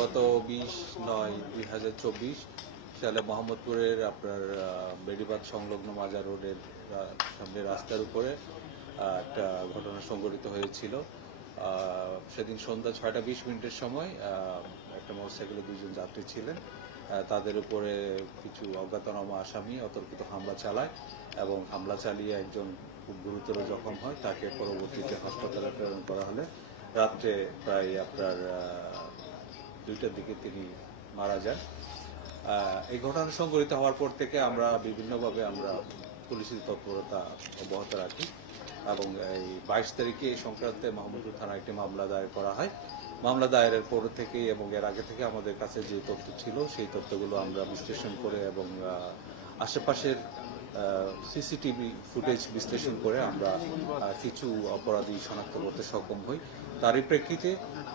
গত 20/9/2024 সালে মোহাম্মদপুরের আপনার বেড়িবাঁধ সংলগ্ন মাজার রোডের সামনে রাস্তার উপরে একটা ঘটনা সংঘটিত হয়েছিল। সেদিন সন্ধ্যা 6টা 20 মিনিটের সময় একটা মোটরসাইকেলে দুজন যাত্রী ছিলেন। তাদের উপরে কিছু অজ্ঞাতনামা আসামি অতর্কিত হামলা চালায় এবং হামলা চালিয়ে একজন খুব গুরুতর জখম হয়। তাকে পরবর্তীতে হাসপাতালে প্রেরণ করা হলে রাত্রে প্রায় আপনার 2টার দিকে তিনি মারা যান। এই ঘটনা সংঘটিত হওয়ার পর থেকে আমরা বিভিন্নভাবে পুলিশি তৎপরতা অব্যাহত রাখি এবং এই 22 তারিখে এই সংক্রান্তে মোহাম্মদপুর থানায় একটি মামলা দায়ের করা হয়। মামলা দায়েরের পর থেকেই এবং এর আগে থেকে আমাদের কাছে যে তথ্য ছিল সেই তথ্যগুলো আমরা বিশ্লেষণ করে এবং আশেপাশের সিসিটিভি ফুটেজ বিশ্লেষণ করে আমরা কিছু অপরাধী শনাক্ত করতে সক্ষম হই। তারই প্রেক্ষিতে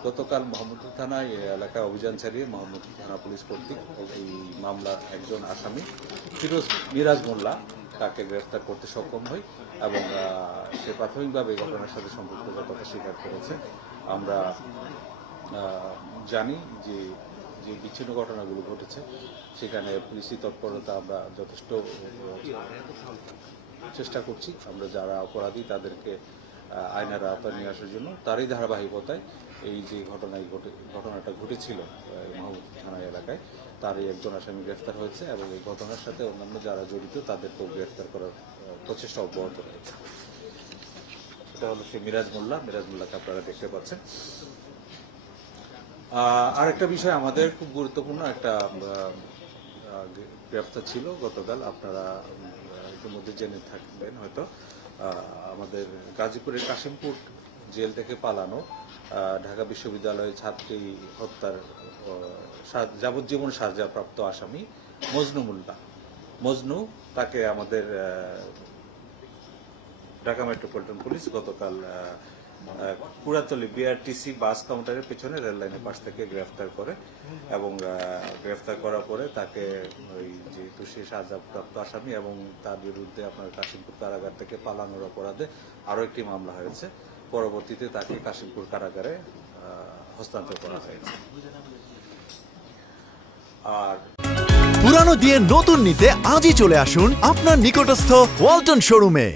গতকাল মোহাম্মদপুর থানায় এলাকায় অভিযান চালিয়ে মোহাম্মদপুর থানা পুলিশ কর্তৃক এই মামলার একজন আসামি মিরাজ মোল্লা তাকে গ্রেফতার করতে সক্ষম হই এবং সে প্রাথমিকভাবে ঘটনার সাথে সম্পৃক্ততার কথা স্বীকার করেছে। আমরা জানি যে যে বিচ্ছিন্ন ঘটনাগুলো ঘটেছে সেখানে পুলিশি তৎপরতা আমরা যথেষ্ট চেষ্টা করছি। আমরা যারা অপরাধী তাদেরকে আইনের আওতায় নিয়ে আসার জন্য তারই ধারাবাহিকতায় এই যে ঘটনাটা ঘটেছিল মোহাম্মদপুর থানা এলাকায় তারই একজন আসামি গ্রেফতার হয়েছে এবং এই ঘটনার সাথে অন্যান্য যারা জড়িত তাদেরকেও গ্রেফতার করার প্রচেষ্টা অব্যাহত রয়েছে। এটা হলো সেই মিরাজ মোল্লাকে আপনারা দেখতে পাচ্ছেন। আরেকটা বিষয় আমাদের খুব গুরুত্বপূর্ণ একটা গ্রেফতার ছিল গতকাল, আপনারা ইতিমধ্যে জেনে থাকবেন হয়তো। আমাদের গাজীপুরের কাশিমপুর জেল থেকে পালানো ঢাকা বিশ্ববিদ্যালয়ের ছাত্রী হত্যার যাবজ্জীবন সাজাপ্রাপ্ত আসামি মজনু তাকে আমাদের ঢাকা মেট্রোপলিটন পুলিশ গতকাল কুড়াতলী বিআরটিসি বাস কাউন্টারের পেছনে রেল লাইনের পাশ থেকে গ্রেফতার করে এবং গ্রেফতার করার পরে তাকে ওই যেহেতু সে সাজাপ্রাপ্ত আসামি এবং তার বিরুদ্ধে আপনার কাশিমপুর কারাগার থেকে পালানোর অপরাধে আরও একটি মামলা হয়েছে। পরবর্তীতে তাকে কাশিমপুর কারাগারে হস্তান্তর করা হয়েছে। আর পুরানো দিয়ে নতুন নিতে আজই চলে আসুন আপনার নিকটস্থ ওয়ালটন শোরুমে।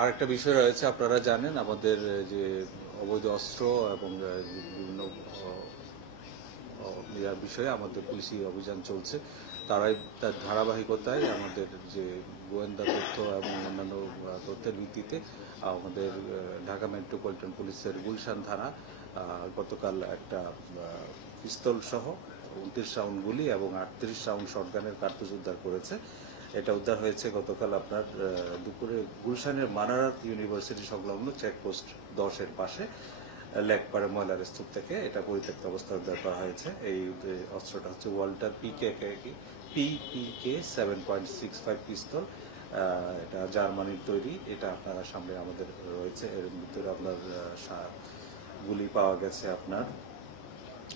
আরেকটা বিষয় রয়েছে, আপনারা জানেন আমাদের যে অবৈধ অস্ত্র এবং বিভিন্ন বিষয়ে আমাদের পুলিশি অভিযান চলছে। তার ধারাবাহিকতায় আমাদের যে গোয়েন্দা তথ্য এবং অন্যান্য তথ্যের ভিত্তিতে আমাদের ঢাকা মেট্রোপলিটন পুলিশের গুলশান থানা গতকাল একটা পিস্তল সহ 29 রাউন্ড গুলি এবং 38 রাউন্ড শটগানের কার্তুজ উদ্ধার করেছে। এটা উদ্ধার হয়েছে গতকাল আপনার দুপুরে গুলশানের মানারাত ইউনিভার্সিটি সংলগ্ন চেকপোস্ট 10-এর পাশে লেকপাড়ে ময়লার স্তূপ থেকে এটা পরিত্যক্ত অবস্থায় উদ্ধার করা হয়েছে। এই অস্ত্রটা হচ্ছে ওয়াল্টার PPK 7.65 পিস্তল। এটা জার্মানির তৈরি। এটা আপনারা সামনে আমাদের রয়েছে। এর ভিতরে আপনার গুলি পাওয়া গেছে আপনার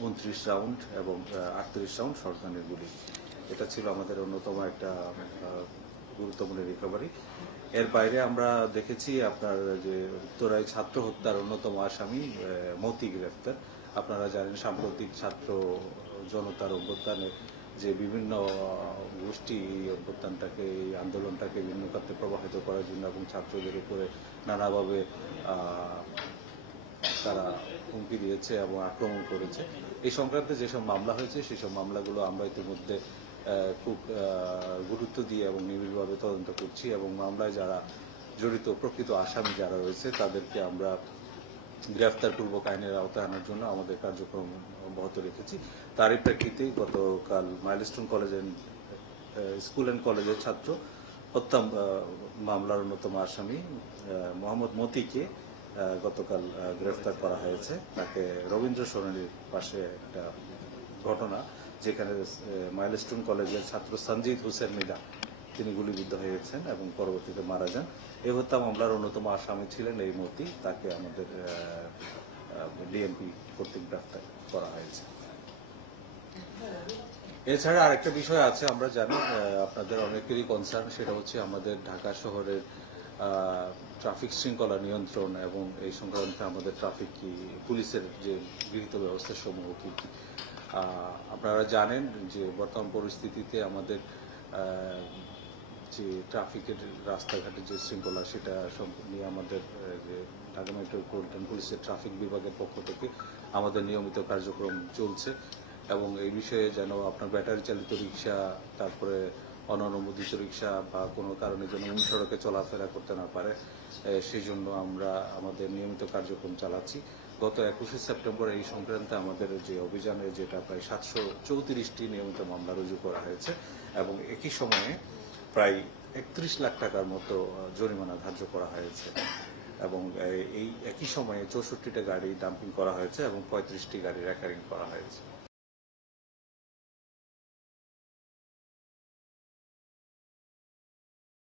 29 রাউন্ড এবং 38 রাউন্ড শটগানের গুলি। এটা ছিল আমাদের অন্যতম একটা গুরুত্বপূর্ণ রিকভারি। এর বাইরে আমরা দেখেছি আপনার যে উত্তরায় ছাত্র হত্যার অন্যতম আসামি মতি গ্রেফতার। আপনারা জানেন সাম্প্রতিক ছাত্র জনতার অভ্যুত্থানে যে বিভিন্ন গোষ্ঠী এই অভ্যুত্থানটাকে এই আন্দোলনটাকে বিভিন্ন খাতে প্রবাহিত করার জন্য এবং ছাত্রদের উপরে নানাভাবে তারা হুমকি দিয়েছে এবং আক্রমণ করেছে। এই সংক্রান্তে যেসব মামলা হয়েছে সেসব মামলাগুলো আমরা ইতিমধ্যে খুব গুরুত্ব দিয়ে এবং নিবিড়ভাবে তদন্ত করছি এবং মামলায় যারা জড়িত প্রকৃত আসামি যারা রয়েছে তাদেরকে আমরা গ্রেফতারপূর্বক আইনের আওতায় আনার জন্য আমাদের কার্যক্রম অব্যাহত রেখেছি। তারই প্রেক্ষিতে গতকাল মাইলস্টোন স্কুল অ্যান্ড কলেজের ছাত্র হত্যা মামলার অন্যতম আসামি মোহাম্মদ মতিকে গতকাল গ্রেফতার করা হয়েছে। তাকে রবীন্দ্র সরণির পাশে একটা ঘটনা যেখানে মাইলস্টোন কলেজের ছাত্র সঞ্জিত হোসেন মৃধা তিনি গুলিবিদ্ধ হয়েছেন এবং পরবর্তীতে মারা যান। এই হত্যা মামলার অন্যতম আসামি ছিলেন এই মতি, তাকে আমাদের ডিএমপি কর্তৃক গ্রেফতার করা হয়েছে। এছাড়া আরেকটা বিষয় আছে, আমরা জানি আপনাদের অনেকেরই কনসার্ন, সেটা হচ্ছে আমাদের ঢাকা শহরের ট্রাফিক শৃঙ্খলা নিয়ন্ত্রণ এবং এই সংক্রান্তে আমাদের ট্রাফিক কি পুলিশের যে গৃহীত ব্যবস্থা সমূহ কি কি। আপনারা জানেন যে বর্তমান পরিস্থিতিতে আমাদের যে ট্রাফিকের রাস্তাঘাটের যে শৃঙ্খলা সেটা নিয়ে আমাদের যে ঢাকা মেট্রোপলিটন পুলিশের ট্রাফিক বিভাগের পক্ষ থেকে আমাদের নিয়মিত কার্যক্রম চলছে এবং এই বিষয়ে যেন আপনার ব্যাটারি চালিত রিক্সা তারপরে অননুমোদিত রিক্সা বা কোনো কারণে যেন সড়কে চলাফেরা করতে না পারে সেই জন্য আমরা আমাদের নিয়মিত কার্যক্রম চালাচ্ছি। গত 21শে সেপ্টেম্বর এই সংক্রান্তে আমাদের যে অভিযানে যেটা প্রায় 734টি নিয়মিত মামলা রুজু করা হয়েছে এবং একই সময়ে প্রায় 31 লাখ টাকার মতো জরিমানা ধার্য করা হয়েছে এবং এই একই সময়ে 64টা গাড়ি ডাম্পিং করা হয়েছে এবং 35টি গাড়ি রেকারিং করা হয়েছে।